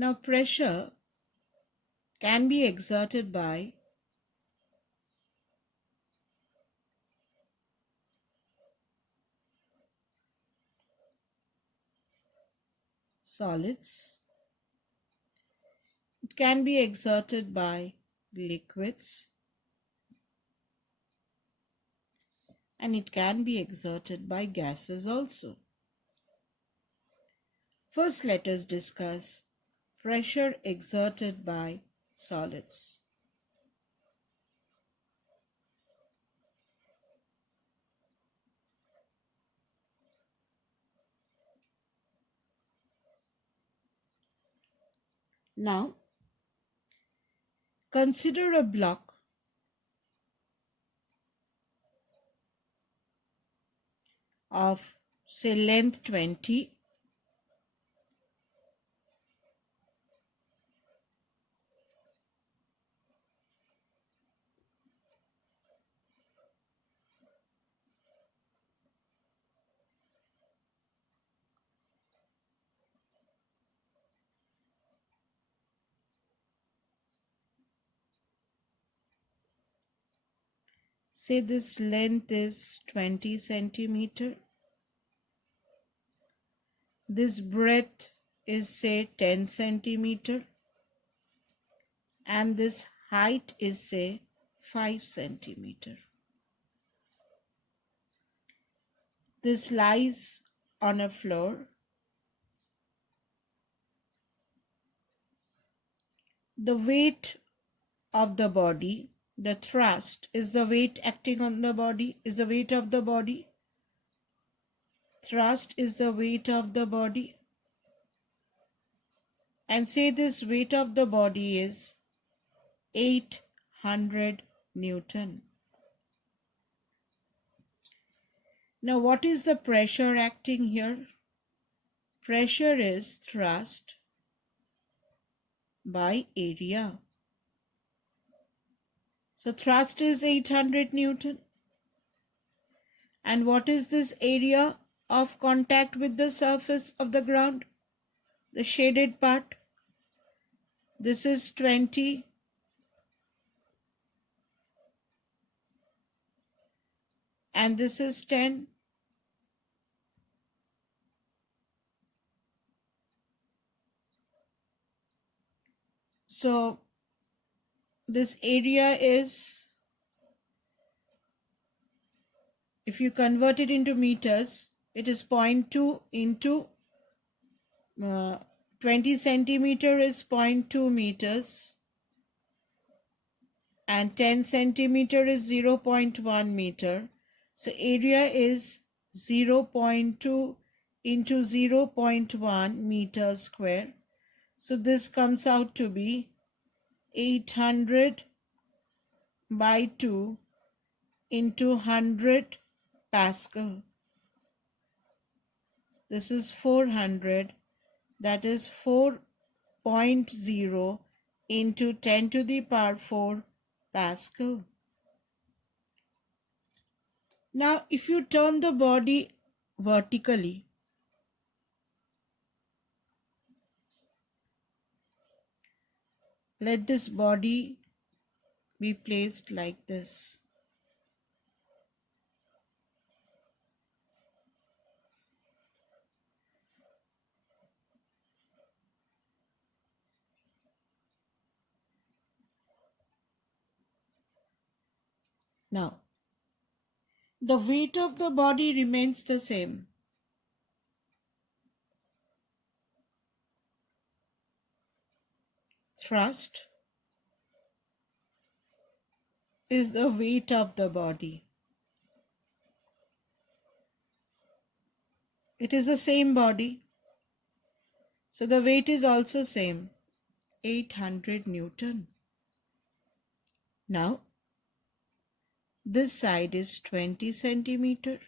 Now pressure can be exerted by solids, it can be exerted by liquids, and it can be exerted by gases also. First, let us discuss pressure exerted by solids. Now, consider a block of, say, length 20 say this length is 20 centimeter, this breadth is say 10 centimeter, and this height is say 5 centimeter. This lies on a floor. The weight of the body, the thrust is the weight acting on the body, is the weight of the body. Thrust is the weight of the body. And say this weight of the body is 800 Newton. Now what is the pressure acting here? Pressure is thrust by area. So thrust is 800 Newton. And what is this area of contact with the surface of the ground? The shaded part. This is 20. And this is 10. So this area is, if you convert it into meters, it is 0.2 into 20 centimeter is 0.2 meters, and 10 centimeter is 0.1 meter. So area is 0.2 into 0.1 meter square. So this comes out to be 800 by 2 into 100 Pascal. This is 400, that is 4.0 into 10 to the power 4 Pascal. Now if you turn the body vertically, let this body be placed like this. Now, the weight of the body remains the same. Thrust is the weight of the body. It is the same body. So the weight is also same, 800 Newton. Now, this side is 20 centimeter.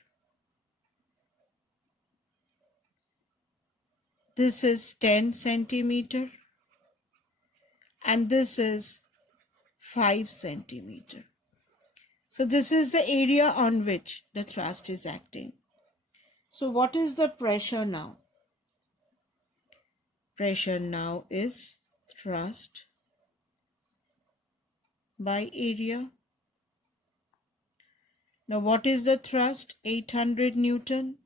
This is 10 centimeter. And this is 5 centimeter. So this is the area on which the thrust is acting. So what is the pressure now? Pressure now is thrust by area. Now what is the thrust? 800 Newton.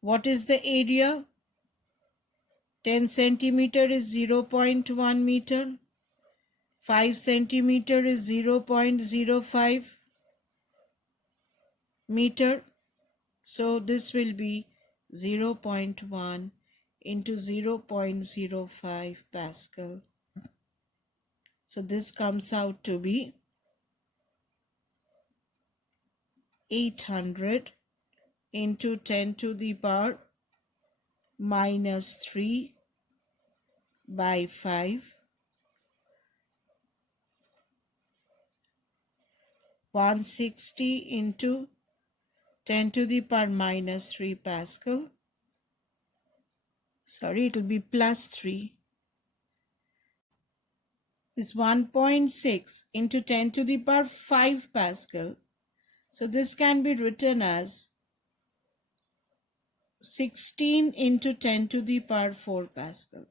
What is the area? 10 centimeter is 0.1 meter. 5 centimeter is 0.05 meter. So this will be 0.1 into 0.05 Pascal. So this comes out to be 800 into 10 to the power minus 3 by 5. 160 into 10 to the power minus 3 Pascal. Sorry, it will be plus 3. Is 1.6 into 10 to the power 5 Pascal. So this can be written as 16 into 10 to the power 4 Pascal.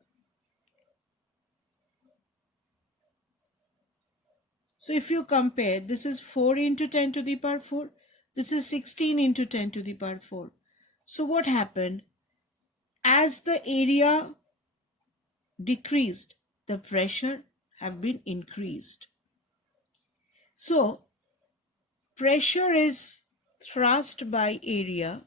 So if you compare, this is 4 into 10 to the power 4. This is 16 into 10 to the power 4. So what happened? As the area decreased, the pressure have been increased. So pressure is thrust by area.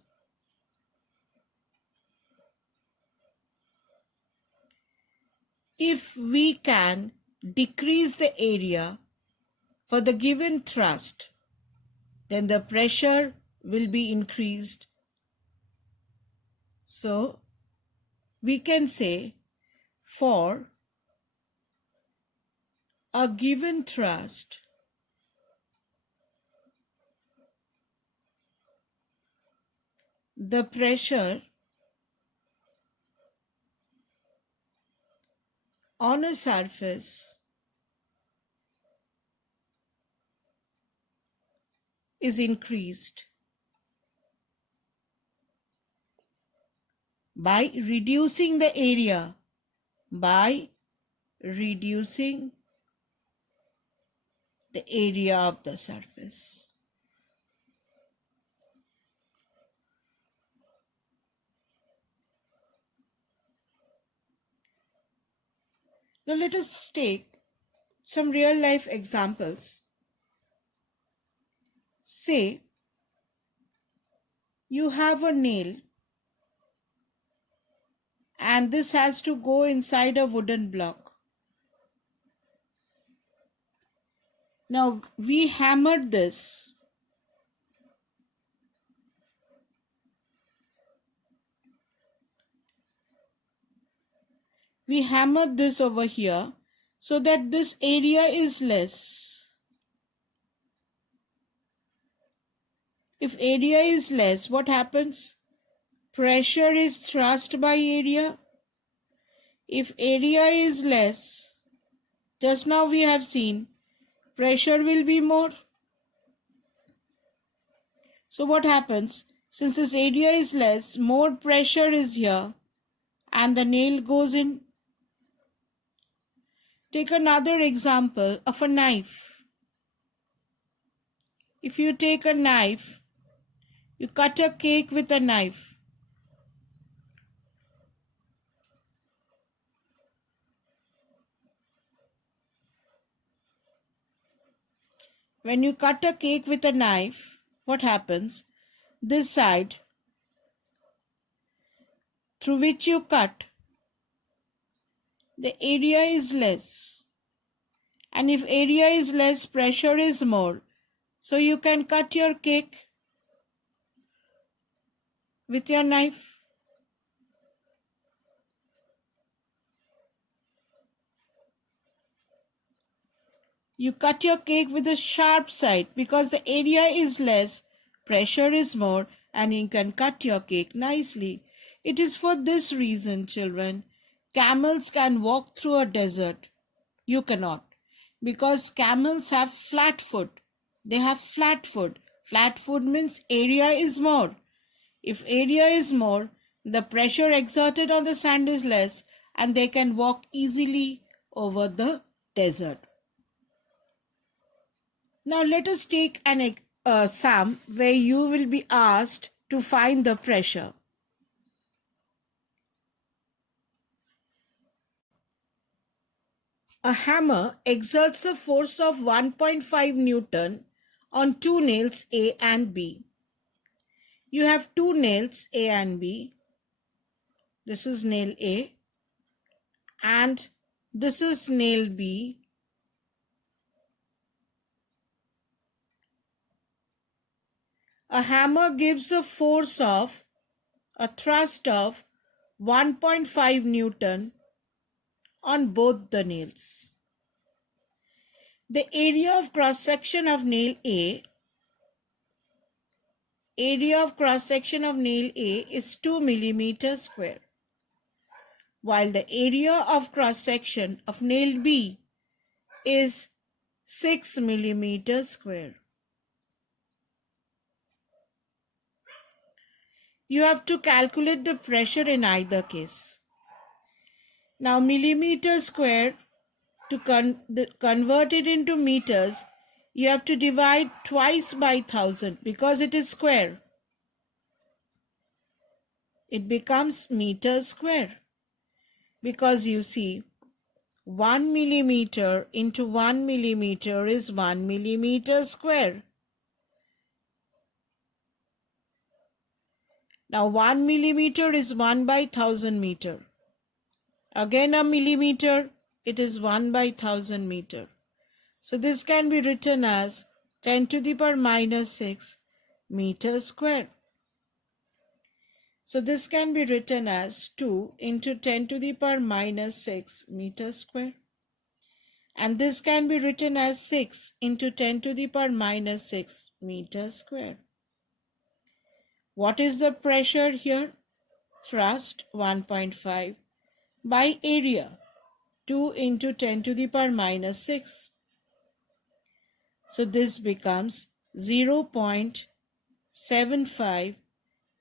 If we can decrease the area for the given thrust, then the pressure will be increased. So we can say for a given thrust, the pressure on a surface is increased by reducing the area, by reducing the area of the surface. Now let us take some real life examples. Say you have a nail and this has to go inside a wooden block. Now we hammered this. We hammered this over here so that this area is less. If area is less, what happens? Pressure is thrust by area. If area is less, just now we have seen, pressure will be more. So what happens? Since this area is less, more pressure is here and the nail goes in. Take another example of a knife. If you take a knife, you cut a cake with a knife. When you cut a cake with a knife, what happens? This side through which you cut, the area is less. And if area is less, pressure is more. So you can cut your cake with your knife. You cut your cake with a sharp side because the area is less, pressure is more, and you can cut your cake nicely. It is for this reason, children, camels can walk through a desert. You cannot, because camels have flat foot. They have flat foot. Flat foot means area is more. If area is more, the pressure exerted on the sand is less and they can walk easily over the desert. Now let us take an sum where you will be asked to find the pressure. A hammer exerts a force of 1.5 Newton on two nails A and B. You have two nails A and B. This is nail A and this is nail B. A hammer gives a thrust of 1.5 Newton on both the nails. The area of cross section of nail A is 2 millimeters square, while the area of cross section of nail B is 6 millimeters square. You have to calculate the pressure in either case. Now millimeter square, to convert it into meters, you have to divide twice by 1000 because it is square. It becomes meter square, because you see 1 millimeter into 1 millimeter is 1 millimeter square. Now 1 millimeter is 1 by 1000 meter. Again a millimeter, it is 1 by 1000 meter. So this can be written as 10 to the power minus 6 meter square. So this can be written as 2 into 10 to the power minus 6 meter square. And this can be written as 6 into 10 to the power minus 6 meter square. What is the pressure here? Thrust 1.5 by area 2 into 10 to the power minus 6. So this becomes 0.75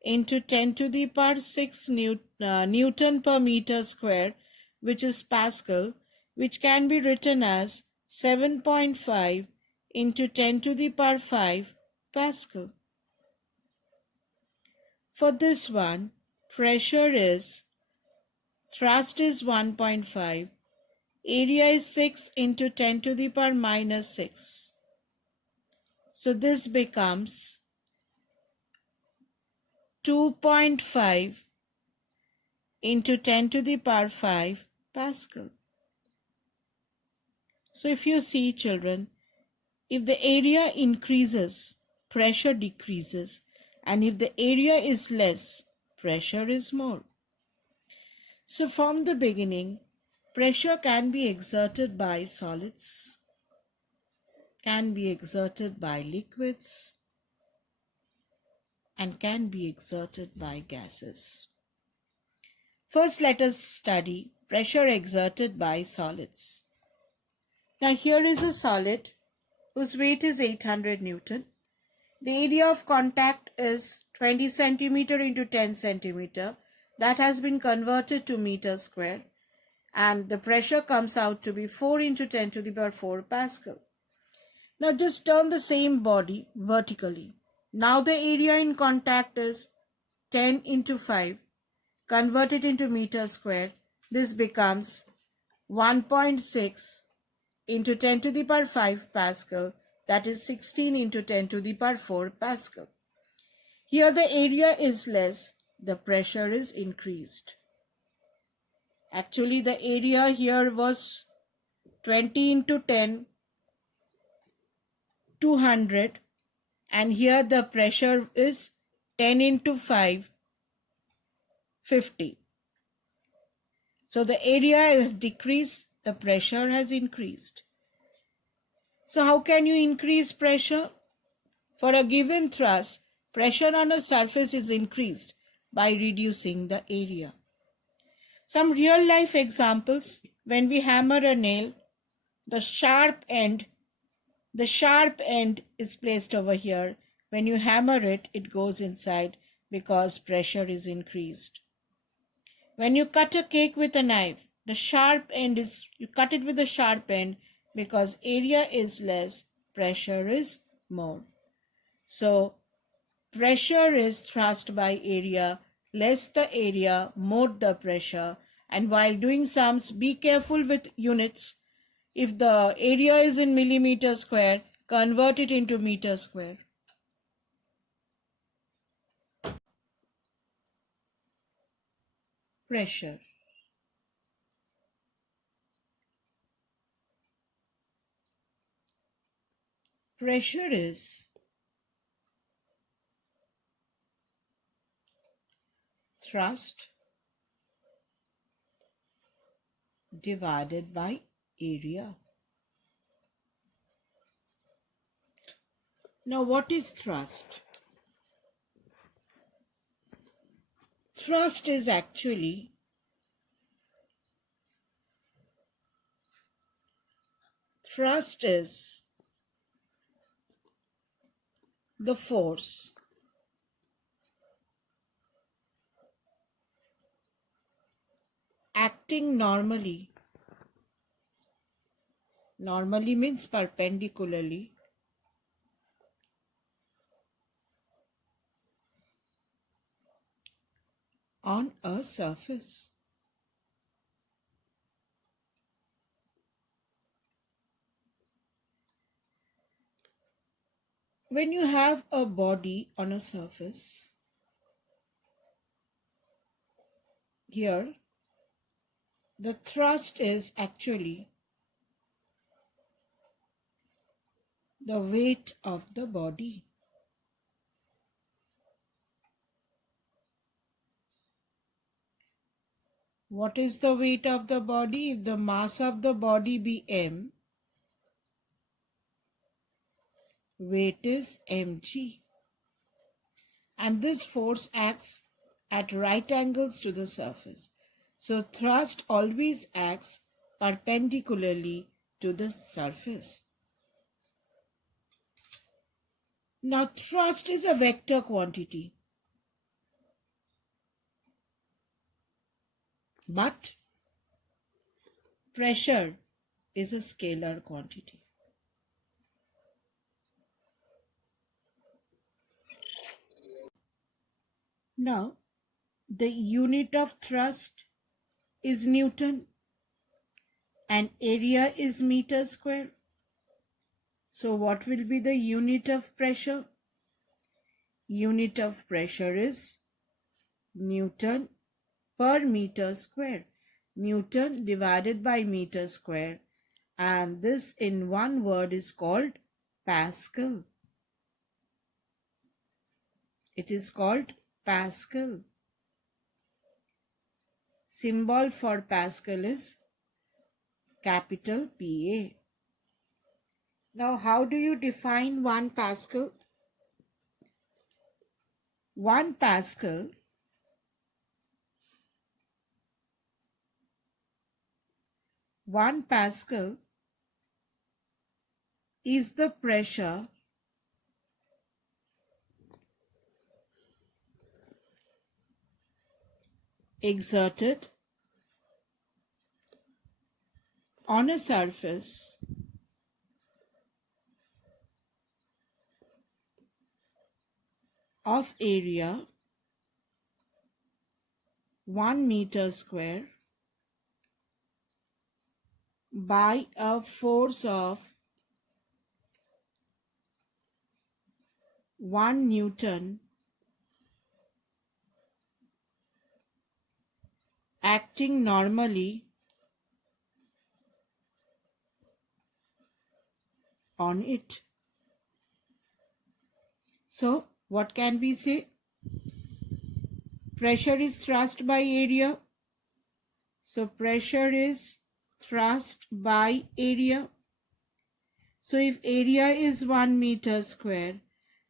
into 10 to the power 6 Newton per meter square, which is Pascal, which can be written as 7.5 into 10 to the power 5 Pascal. For this one, thrust is 1.5, area is 6 into 10 to the power minus 6. So this becomes 2.5 into 10 to the power 5 Pascal. So if you see, children, if the area increases, pressure decreases, and if the area is less, pressure is more. So from the beginning, pressure can be exerted by solids, can be exerted by liquids, and can be exerted by gases. First, let us study pressure exerted by solids. Now here is a solid whose weight is 800 Newton. The area of contact is 20 centimeter into 10 centimeter. That has been converted to meter square. And the pressure comes out to be 4 into 10 to the power 4 Pascal. Now just turn the same body vertically. Now the area in contact is 10 into 5. Convert it into meter square. This becomes 1.6 into 10 to the power 5 Pascal. That is 16 into 10 to the power 4 Pascal. Here the area is less, the pressure is increased. Actually the area here was 20 into 10, 200, and here the pressure is 10 into 5, 50. So the area has decreased, the pressure has increased. So how can you increase pressure? For a given thrust, pressure on a surface is increased by reducing the area. Some real life examples: when we hammer a nail, the sharp end is placed over here. When you hammer it, it goes inside because pressure is increased. When you cut a cake with a knife, the sharp end is, you cut it with a sharp end because area is less, pressure is more. So pressure is thrust by area, less the area, more the pressure. And while doing sums, be careful with units. If the area is in millimeter square, convert it into meter square. Pressure. Pressure is thrust divided by area. Now, what is thrust? Thrust is actually the force acting normally. Normally means perpendicularly on a surface. When you have a body on a surface, here the thrust is actually the weight of the body. What is the weight of the body? If the mass of the body be m, weight is mg. And this force acts at right angles to the surface. So thrust always acts perpendicularly to the surface. Now thrust is a vector quantity, but pressure is a scalar quantity. Now the unit of thrust is Newton and area is meter square. So what will be the unit of pressure? Unit of pressure is Newton per meter square. Newton divided by meter square. And this in one word is called Pascal. It is called Pascal. Symbol for Pascal is capital PA. Now, how do you define 1 Pascal? 1 Pascal is the pressure exerted on a surface of area 1 meter square by a force of 1 Newton acting normally on it. So, what can we say? Pressure is thrust by area. So, pressure is thrust by area. So, if area is 1 meter square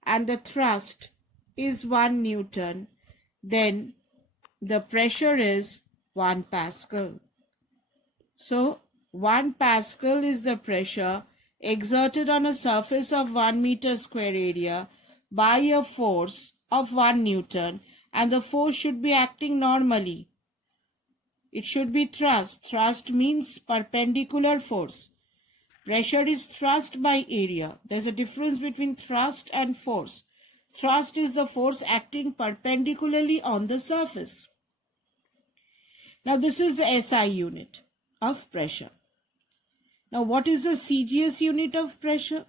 and the thrust is 1 Newton, then the pressure is 1 Pascal. So 1 Pascal is the pressure exerted on a surface of 1 meter square area by a force of 1 Newton, and the force should be acting normally. It should be thrust. Thrust means perpendicular force. Pressure is thrust by area. There's a difference between thrust and force. Thrust is the force acting perpendicularly on the surface. Now this is the SI unit of pressure. Now what is the CGS unit of pressure?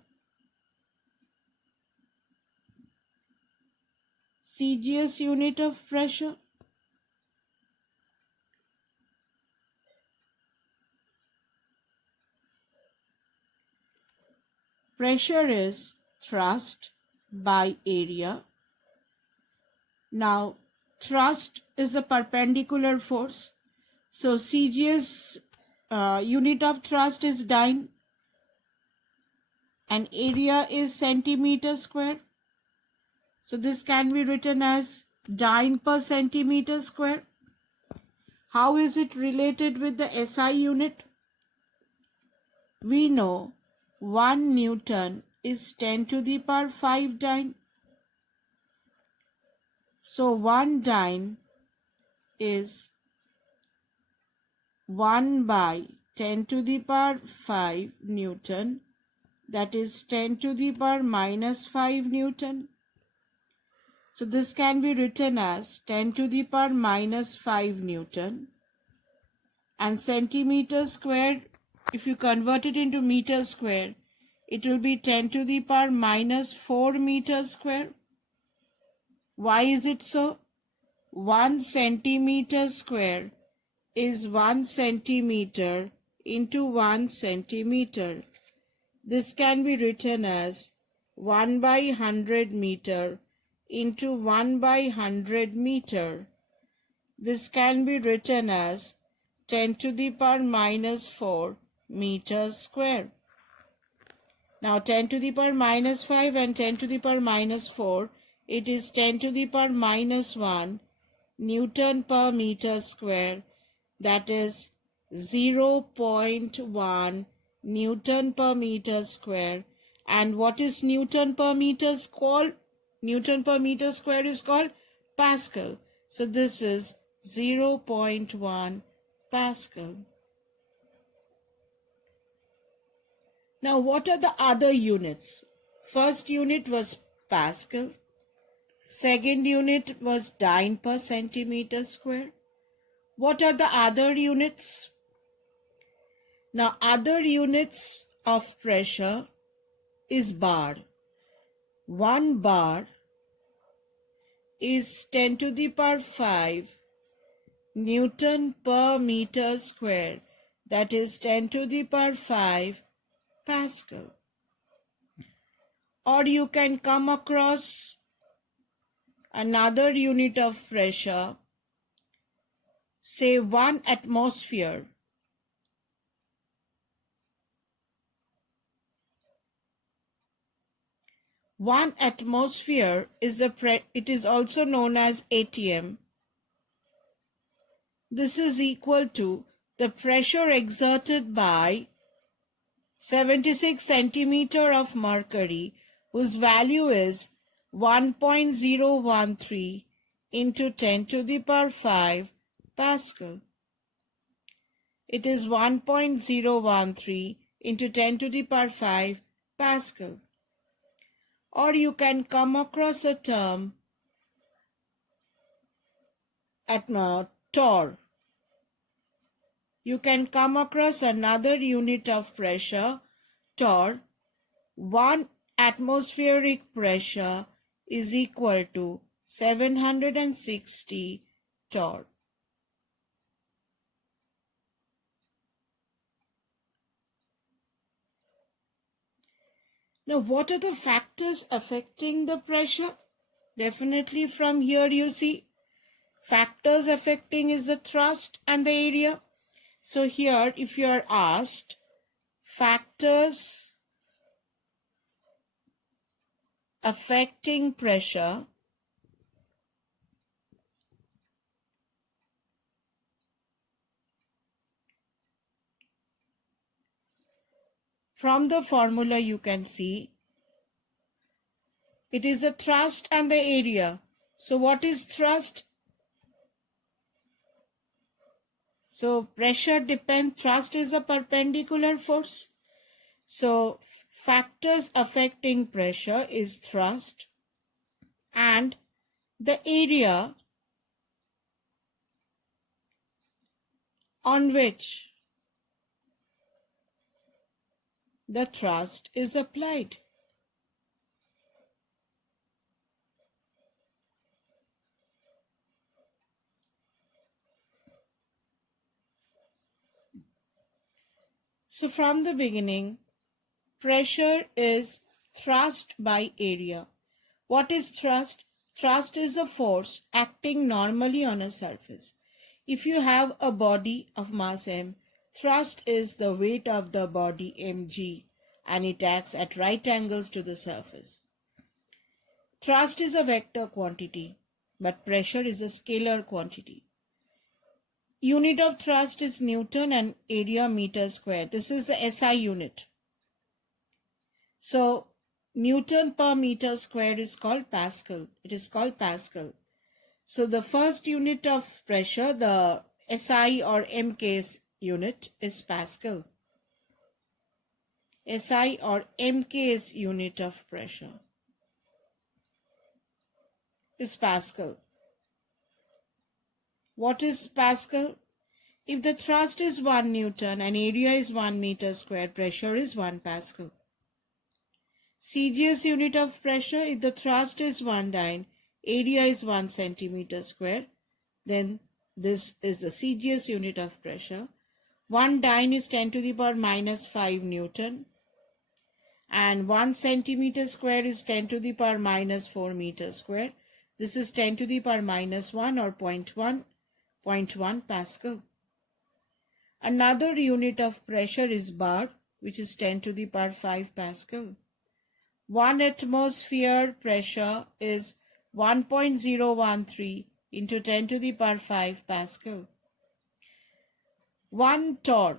CGS unit of pressure. Pressure is thrust by area. Now thrust is the perpendicular force. So CGS unit of thrust is dyne and area is centimeter square. So this can be written as dyne per centimeter square. How is it related with the SI unit? We know 1 Newton is 10 to the power 5 dyne. So 1 dyne is 1 by 10 to the power 5 Newton, that is 10 to the power minus 5 Newton. So this can be written as 10 to the power minus 5 Newton, and centimeter square, if you convert it into meter square, it will be 10 to the power minus 4 meter square. Why is it so? 1 centimeter square is 1 centimeter into 1 centimeter. This can be written as 1 by 100 meter into 1 by 100 meter. This can be written as 10 to the power minus 4 meters square. Now 10 to the power minus 5 and 10 to the power minus 4, it is 10 to the power minus 1 Newton per meter square, that is 0.1 Newton per meter square. And what is Newton per meter called? Newton per meter square is called Pascal. So this is 0.1 Pascal. Now what are the other units? First unit was Pascal. Second unit was dyne per centimeter square. What are the other units? Now other units of pressure is bar. 1 bar is 10 to the power 5 Newton per meter square, that is 10 to the power 5 Pascal. Or you can come across another unit of pressure, say 1 atmosphere. 1 atmosphere is it is also known as ATM. This is equal to the pressure exerted by 76 centimeter of mercury, whose value is 1.013 into 10 to the power 5 Pascal. It is 1.013 into 10 to the power 5 Pascal. Or you can come across a term at torr. You can come across another unit of pressure, torr. 1 atmospheric pressure is equal to 760 torr. Now, what are the factors affecting the pressure? Definitely from here you see factors affecting is the thrust and the area. So here if you are asked factors affecting pressure, from the formula you can see it is the thrust and the area. So what is thrust? So pressure depends, thrust is a perpendicular force. So factors affecting pressure is thrust and the area on which the thrust is applied. So from the beginning, pressure is thrust by area. What is thrust? Thrust is a force acting normally on a surface. If you have a body of mass m, thrust is the weight of the body mg and it acts at right angles to the surface. Thrust is a vector quantity, but pressure is a scalar quantity. Unit of thrust is Newton and area meter square. This is the SI unit. So Newton per meter square is called Pascal. It is called Pascal. So the first unit of pressure, the SI or MK unit is Pascal. SI or MK unit of pressure is Pascal. What is Pascal? If the thrust is 1 Newton and area is 1 meter square, pressure is 1 Pascal. CGS unit of pressure, if the thrust is 1 dyne, area is 1 centimeter square, then this is the CGS unit of pressure. 1 dyne is 10 to the power minus 5 Newton and 1 centimeter square is 10 to the power minus 4 meter square. This is 10 to the power minus 1 or 0.1 Pascal. Another unit of pressure is bar, which is 10 to the power 5 Pascal. 1 atmosphere pressure is 1.013 into 10 to the power 5 Pascal. 1 torr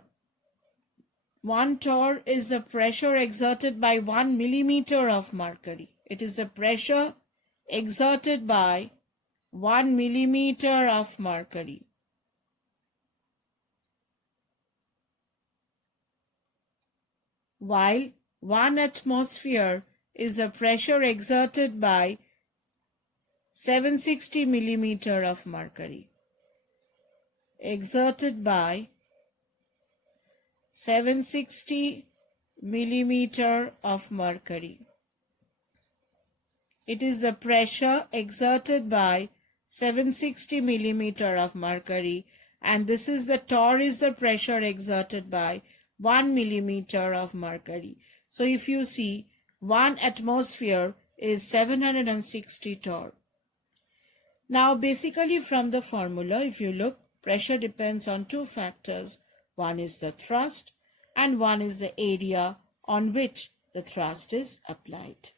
is the pressure exerted by 1 millimeter of mercury. It is the pressure exerted by 1 millimeter of mercury. While 1 atmosphere is the pressure exerted by 760 millimeter of mercury. Exerted by 760 millimeter of mercury. It is the pressure exerted by 760 millimeter of mercury, and this is the torr is the pressure exerted by 1 millimeter of mercury. So if you see 1 atmosphere is 760 torr. Now basically from the formula, if you look, pressure depends on two factors. One is the thrust and one is the area on which the thrust is applied.